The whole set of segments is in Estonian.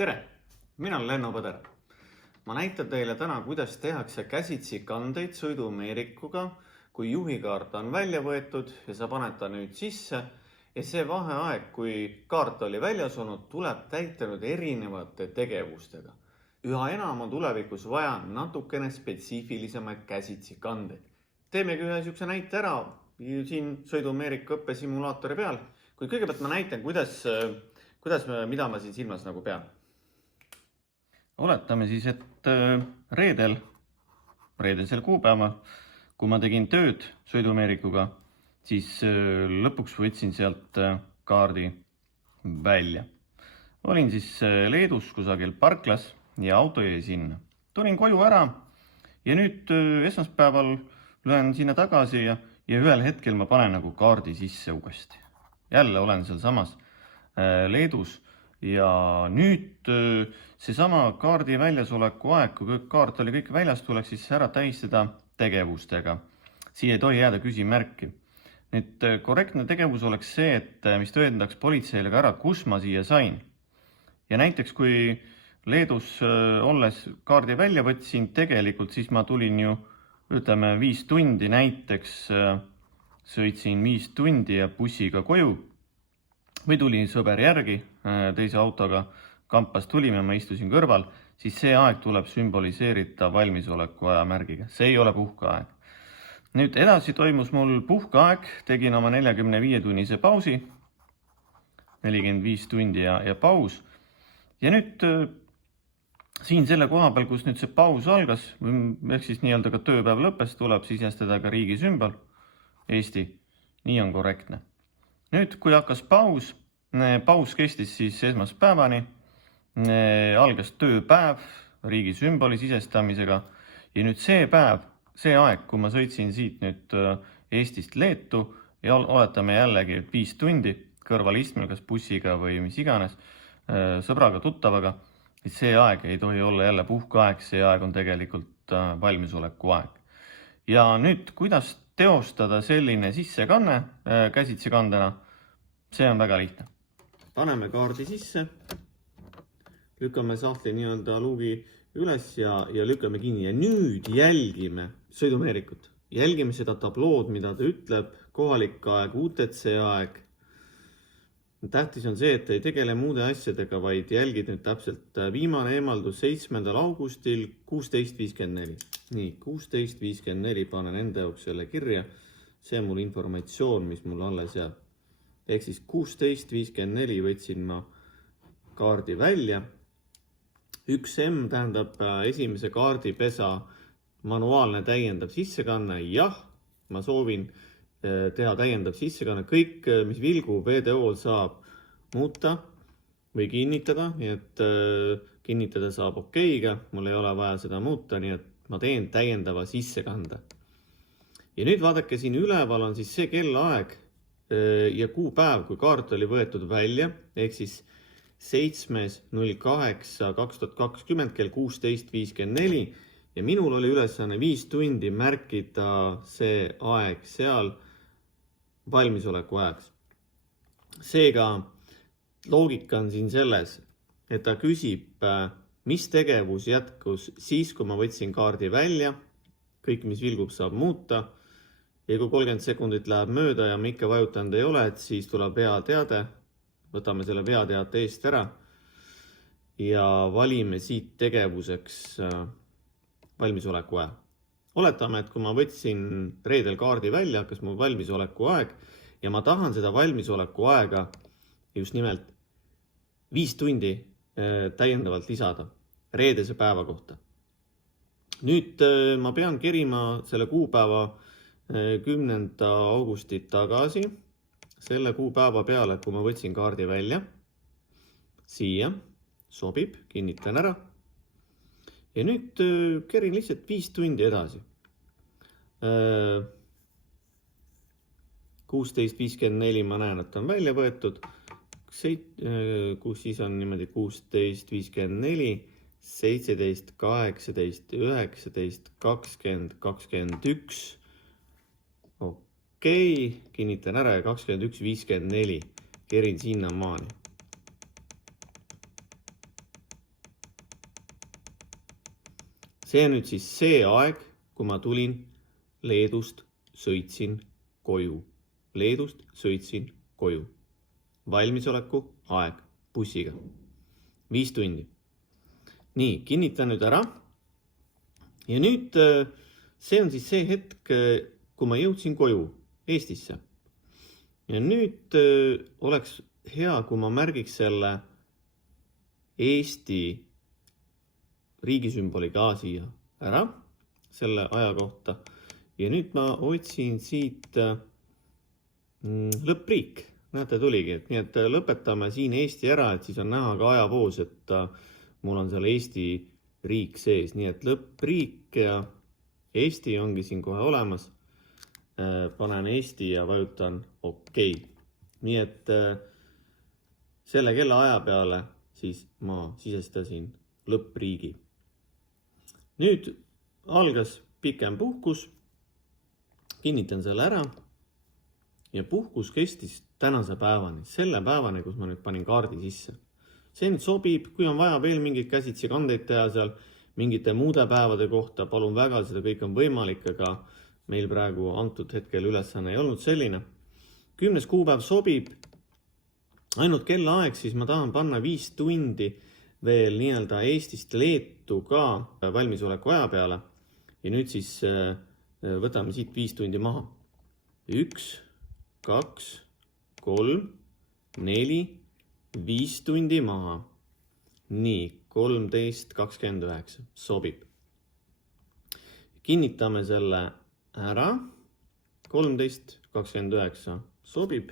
Tere! Mina olen Lenno Põder. Ma näitan teile täna, kuidas tehakse käsitsi kandeid sõidumeerikuga, kui juhikaart on välja võetud ja sa paned ta nüüd sisse ja see vaheaeg, kui kaart oli väljas olnud, tuleb täitanud erinevate tegevustega. Üha enam on tulevikus vaja natukene spetsiifilisemaid käsitsi kandeid. Teemegi ühe niisuguse näite ära siin sõidumeeriku õppesimulaatori peal, kui kõigepealt ma näitan, mida ma siin silmas nagu pean. Oletame siis, et reedesel kuupäeval, kui ma tegin tööd sõidumeerikuga, siis lõpuks võtsin sealt kaardi välja. Olin siis Leedus kusagil parklas ja auto jäi sinna. Tulin koju ära ja nüüd esmaspäeval lähen sinna tagasi ja ühel hetkel ma panen nagu kaardi sisse uuesti. Jälle olen seal samas Leedus ja nüüd seesama kaardi väljasoleku aeg, kui kaart oli kõik väljas, tuleks siis ära tähistada tegevustega. Siia ei tohi jääda küsimärki. Nüüd korrektne tegevus oleks see, et mis tõendaks politseile ka ära, kus ma siia sain. Ja näiteks kui Leedus olles kaardi välja võtsin, tegelikult siis ma tulin ju, ütleme 5 tundi näiteks, sõitsin 5 tundi ja bussiga koju või tuli sõber järgi teise autoga, kampas tulime, ma istusin kõrval, siis see aeg tuleb sümboliseerida valmisoleku ajamärgiga. See ei ole puhkeaeg. Nüüd edasi toimus mul puhkeaeg, tegin oma 45-tunnise pausi, 45 tundi ja paus. Ja nüüd siin selle koha peal, kus nüüd see paus algas, ehk siis nii-öelda ka tööpäev lõppes, tuleb sisestada ka riigi sümbol, Eesti. Nii on korrektne. Nüüd, kui hakkas paus kestis siis esmaspäevani, algas tööpäev riigi sümboli sisestamisega ja nüüd see päev, see aeg, kui ma sõitsin siit nüüd Eestist Leetu ja oletame jällegi 5 tundi kõrval istmel, kas bussiga või mis iganes, sõbraga, tuttavaga, see aeg ei tohi olla jälle puhkeaeg, see aeg on tegelikult valmisoleku aeg. Ja nüüd, kuidas teostada selline sissekanne käsitsi kandena, see on väga lihtne. Paneme kaardi sisse, lükkame sahtli nii-öelda luugi üles ja lükkame kinni ja nüüd jälgime sõidumeerikut. Jälgime seda tablood, mida ta ütleb, kohalik aeg, UTC aeg. Tähtis on see, et ei tegele muude asjadega, vaid jälgid nüüd täpselt viimane eemaldus 7. augustil 16.54. Nii, 16.54 panen enda jaoks selle kirja. See on mul informatsioon, mis mul alles jääb. Ehk siis 16.54 võtsin ma kaardi välja. 1M tähendab esimese kaardipesa manuaalne täiendav sissekanne. Jah, ma soovin teha täiendav sissekanne. Kõik, mis vilgub VDO-l saab muuta või kinnitada. Nii et kinnitada saab okeiga. Mul ei ole vaja seda muuta, nii et ma teen täiendava sissekande. Ja nüüd vaadake siin üleval on siis see kellaaeg ja kuupäev, kui kaart oli võetud välja, ehk siis 7.08.2020 kell 16.54 ja minul oli ülesanne 5 tundi märkida see aeg seal valmisoleku ajaks. Seega loogika on siin selles, et ta küsib, mis tegevus jätkus siis, kui ma võtsin kaardi välja, kõik, mis vilgub, saab muuta. Ja kui 30 sekundit läheb mööda ja ma ikka vajutanud ei ole, et siis tuleb veateade. Võtame selle veateate eest ära ja valime siit tegevuseks valmisoleku aeg. Oletame, et kui ma võtsin reedel kaardi välja, hakkas mu valmisoleku aeg ja ma tahan seda valmisoleku aega just nimelt 5 tundi täiendavalt lisada reedese päeva kohta. Nüüd ma pean kerima selle kuupäeva 10. augustit tagasi, selle kuupäeva peale, kui ma võtsin kaardi välja, siia, sobib, kinnitan ära. Ja nüüd kerin lihtsalt 5 tundi edasi. 16.54 ma näen, et on välja võetud, kus siis on niimoodi 16.54, 17, 18, 19, 20, 21, okei, kinnitan ära ja 21.54 kerin sinna maani. see on nüüd siis see aeg, kui ma tulin Leedust, sõitsin koju. Leedust sõitsin koju. Valmisoleku aeg bussiga. 5 tundi. Nii, kinnitan nüüd ära. Ja nüüd see on siis see hetk, kui ma jõudsin koju Eestisse. Ja nüüd oleks hea, kui ma märgiks selle Eesti riigisümboli ka siia ära, selle aja kohta. Ja nüüd ma otsin siit lõppriik. Näete, tuligi. Nii et lõpetame siin Eesti ära, et siis on näha ka ajavoos, et mul on seal Eesti riik sees. Nii et lõppriik ja Eesti ongi siin kohe olemas. Panen Eesti ja vajutan OK. Nii et selle kellaaja peale siis ma sisestasin lõppriigi. Nüüd algas pikem puhkus. Kinnitan selle ära. Ja puhkus kestis tänase päevani. Selle päevani, kus ma nüüd panin kaardi sisse. See nüüd sobib, kui on vaja veel mingeid käsitsi kandeid teha seal mingite muude päevade kohta. Palun väga, seda kõik on võimalik, aga meil praegu antud hetkel ülesanne ei olnud selline. 10. kuupäev sobib. Ainult kellaaeg, siis ma tahan panna 5 tundi veel nii-öelda Eestist Leetu ka valmisoleku aja peale. Ja nüüd siis võtame siit 5 tundi maha. 1, 2, 3, 4, 5 tundi maha. Nii, 13:29 sobib. Kinnitame selle ära. 13:29 sobib.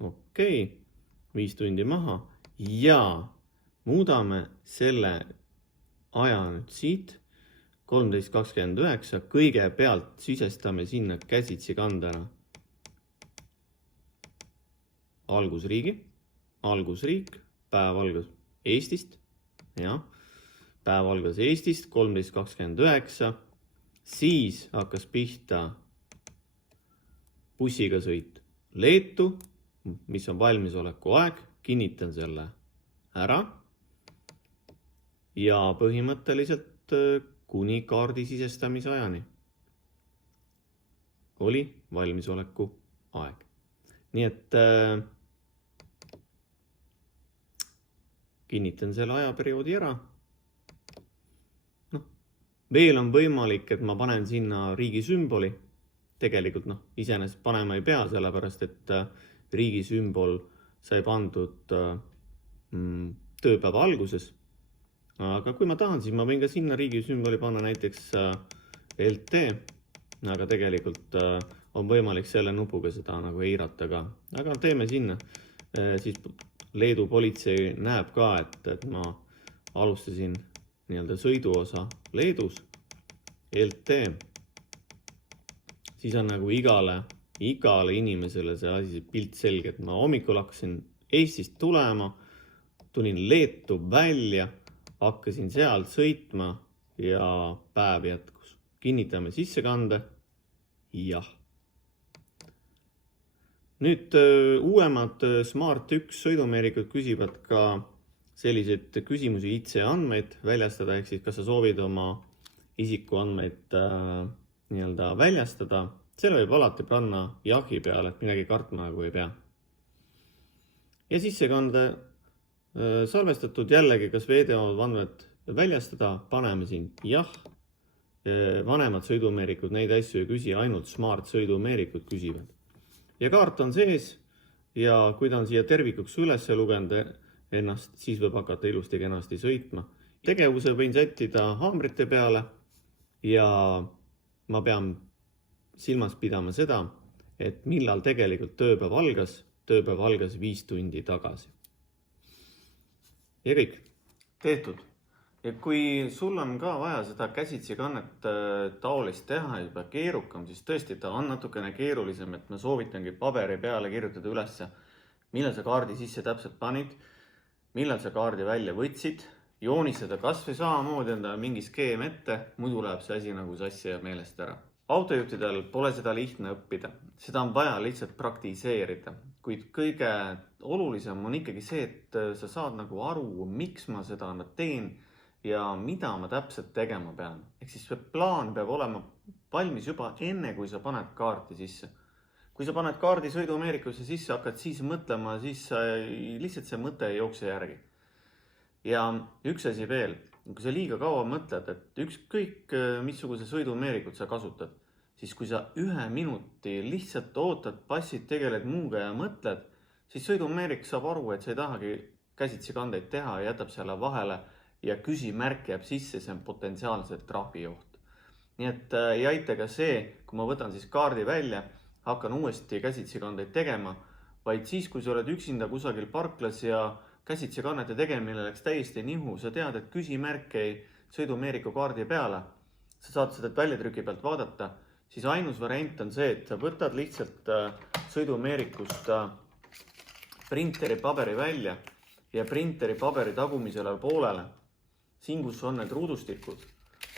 OK. 5 tundi maha. Ja muudame selle aja nüüd siit. 13:29. Kõigepealt sisestame sinna käsitsi kandena algusriigi. Algusriik. Päev algas Eestist. Ja. Päev algas Eestist 13:29. Siis hakkas pihta bussiga sõit Leetu, mis on valmisoleku aeg. Kinnitan selle ära. Ja põhimõtteliselt kuni kaardi sisestamise ajani oli valmisoleku aeg. Nii et kinnitan selle ajaperioodi ära. Veel on võimalik, et ma panen sinna riigisümboli. Tegelikult iseenesest panema ei pea, sellepärast et riigisümbol sai pandud tööpäeva alguses. Aga kui ma tahan, siis ma võin ka sinna riigisümboli panna näiteks LT. Aga tegelikult on võimalik selle nupuga seda nagu eirata ka. Aga teeme sinna. Siis Leedu politsei näeb ka, et ma alustasin nii-öelda sõiduosa Leedus, LT, siis on nagu igale inimesele see asi, see pilt selge, et ma hommikul hakkasin Eestist tulema, tulin Leetu välja, hakkasin sealt sõitma ja päev jätkus. Kinnitame sissekande. Jah. Nüüd uuemad Smart 1 sõidumeerikud küsivad ka selliseid küsimusi IC andmeid väljastada, ehk siis kas sa soovid oma isikuandmeid nii-öelda väljastada. Selle võib alati panna jahi peale, et midagi kartma nagu ei pea. Ja sissekande salvestatud jällegi, kas veedeandmed väljastada, paneme siin jah. Vanemad sõidumeerikud neid asju ei küsi, ainult Smart sõidumeerikud küsivad. Ja kaart on sees ja kui ta on siia tervikuks üles lugenud ennast, siis võib hakata ilusti kenasti sõitma. Tegevuse võin sättida haamrite peale ja ma pean silmas pidama seda, et millal tegelikult tööpäev algas. Tööpäev algas 5 tundi tagasi. Ja kõik. Tehtud. Ja kui sul on ka vaja seda käsitsi kannet taolist teha juba keerukam, siis tõesti ta on natukene keerulisem, et ma soovitangi paberi peale kirjutada ülesse, millal sa kaardi sisse täpselt panid, millal sa kaardi välja võtsid, joonistada kas või samamoodi endale mingi skeem ette, muidu läheb see asi nagu sassi ja meelest ära. autojuhtidel pole seda lihtne õppida, seda on vaja lihtsalt praktiseerida, kuid kõige olulisem on ikkagi see, et sa saad nagu aru, miks ma seda teen ja mida ma täpselt tegema pean. Ehk siis see plaan peab olema valmis juba enne, kui sa paned kaarti sisse. Kui sa paned kaardi sõidumeerikusse sisse, hakkad siis mõtlema, siis lihtsalt see mõte ei jookse järgi. Ja üks asi veel, kui sa liiga kaua mõtled, et ükskõik missuguse sõidumeerikut sa kasutad, siis kui sa 1 minuti lihtsalt ootad, passid, tegeled muuga ja mõtled, siis sõidumeerik saab aru, et sa ei tahagi käsitsi kandeid teha ja jätab selle vahele ja küsimärk jääb sisse, see on potentsiaalselt trahvioht. Nii et ei aita ka see, kui ma võtan siis kaardi välja, hakkan uuesti käsitsi kandeid tegema, vaid siis, kui sa oled üksinda kusagil parklas ja käsitsi kannete tegemine läks täiesti nihu, sa tead, et küsimärk jäi sõidumeeriku kaardi peale, sa saad seda väljatrüki pealt vaadata, siis ainus variant on see, et sa võtad lihtsalt sõidumeerikust printeri paberi välja ja printeri paberi tagumisele poolele, siin kus on need ruudustikud,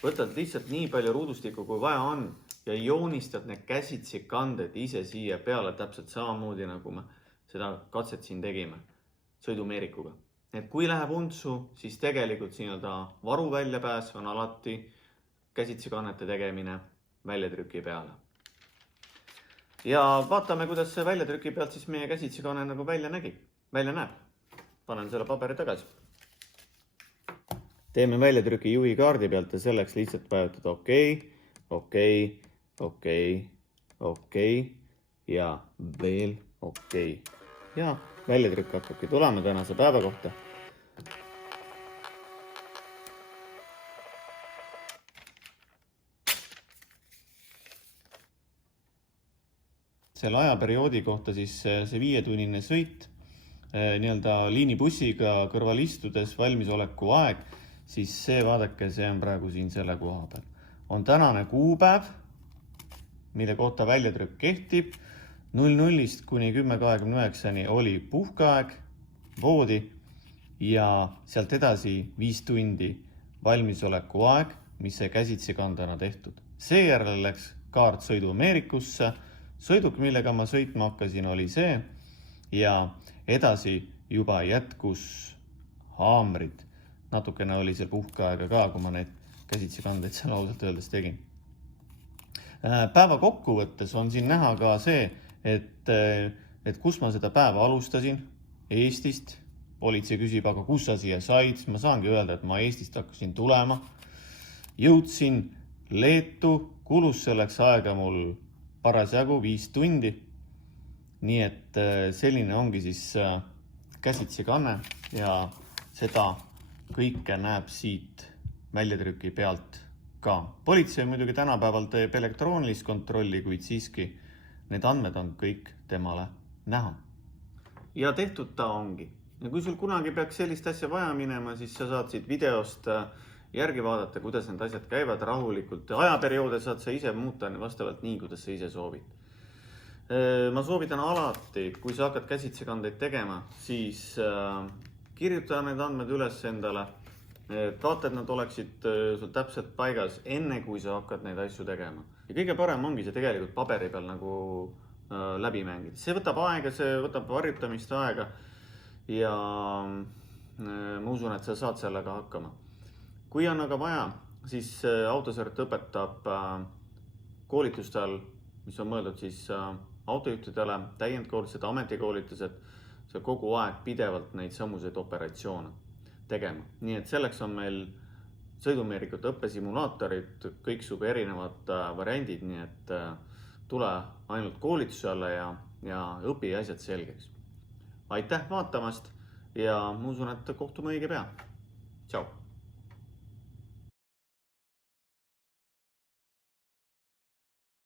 võtad lihtsalt nii palju ruudustikku, kui vaja on ja joonistad need käsitsi kanded ise siia peale täpselt samamoodi, nagu me seda katset siin tegime sõidumeerikuga. Et kui läheb untsu, siis tegelikult varu väljapääs on alati käsitsi kannete tegemine väljatrüki peale. Ja vaatame, kuidas see väljatrüki pealt siis meie käsitsi kanne nagu välja näeb. Panen selle paberi tagasi. Teeme väljatrüki juhi kaardi pealt ja selleks lihtsalt vajutada OK ja veel OK. Ja väljatrükk hakkabki tulema tänase päeva kohta. Selle ajaperioodi kohta siis see 5-tunnine sõit liinibussiga kõrval istudes valmisoleku aeg, siis see, vaadake, see on praegu siin selle koha peal. On tänane kuupäev, mille kohta väljatrükk kehtib. 00 kuni 10:29 oli puhkeaeg, voodi ja sealt edasi 5 tundi valmisoleku aeg, mis see käsitsi kandena tehtud. Seejärel läks kaart sõidumeerikusse. Sõiduk, millega ma sõitma hakkasin, oli see ja edasi juba jätkus haamrid. Natukene oli seal puhkeaega ka, kui ma neid käsitsi kandeid seal ausalt öeldes tegin. Päeva kokkuvõttes on siin näha ka see, et kus ma seda päeva alustasin Eestist. Politsei küsib, aga kus sa siia said? Ma saangi öelda, et ma Eestist hakkasin tulema. Jõudsin Leetu, kulus selleks aega mul parasjagu 5 tundi. Nii et selline ongi siis käsitsi kanne ja seda kõike näeb siit väljatrüki pealt ka. Politsei muidugi tänapäeval teeb elektroonilist kontrolli, kuid siiski need andmed on kõik temale näha. Ja tehtud ta ongi. Ja kui sul kunagi peaks sellist asja vaja minema, siis sa saad siit videost järgi vaadata, kuidas need asjad käivad rahulikult. Ajaperioode saad sa ise muuta vastavalt nii, kuidas sa ise soovid. Ma soovitan alati, kui sa hakkad käsitsi kandeid tegema, siis kirjuta need andmed üles endale. Vaata, et nad oleksid sul täpselt paigas enne, kui sa hakkad neid asju tegema. Ja kõige parem ongi see tegelikult paberi peal nagu läbi mängida. See võtab aega, see võtab varjutamist aega ja ma usun, et sa saad sellega hakkama. Kui on aga vaja, siis Autosert õpetab koolitustel, mis on mõeldud siis autojuhtidele, täiendkoolitused, ametikoolitused, see kogu aeg pidevalt neid samuseid operatsioone tegema. Nii et selleks on meil sõidumeerikute õppesimulaatorid, kõiksugu erinevad variandid, nii et tule ainult koolituse alla ja õpi asjad selgeks. Aitäh vaatamast ja ma usun, et kohtume õige pea. Tšau!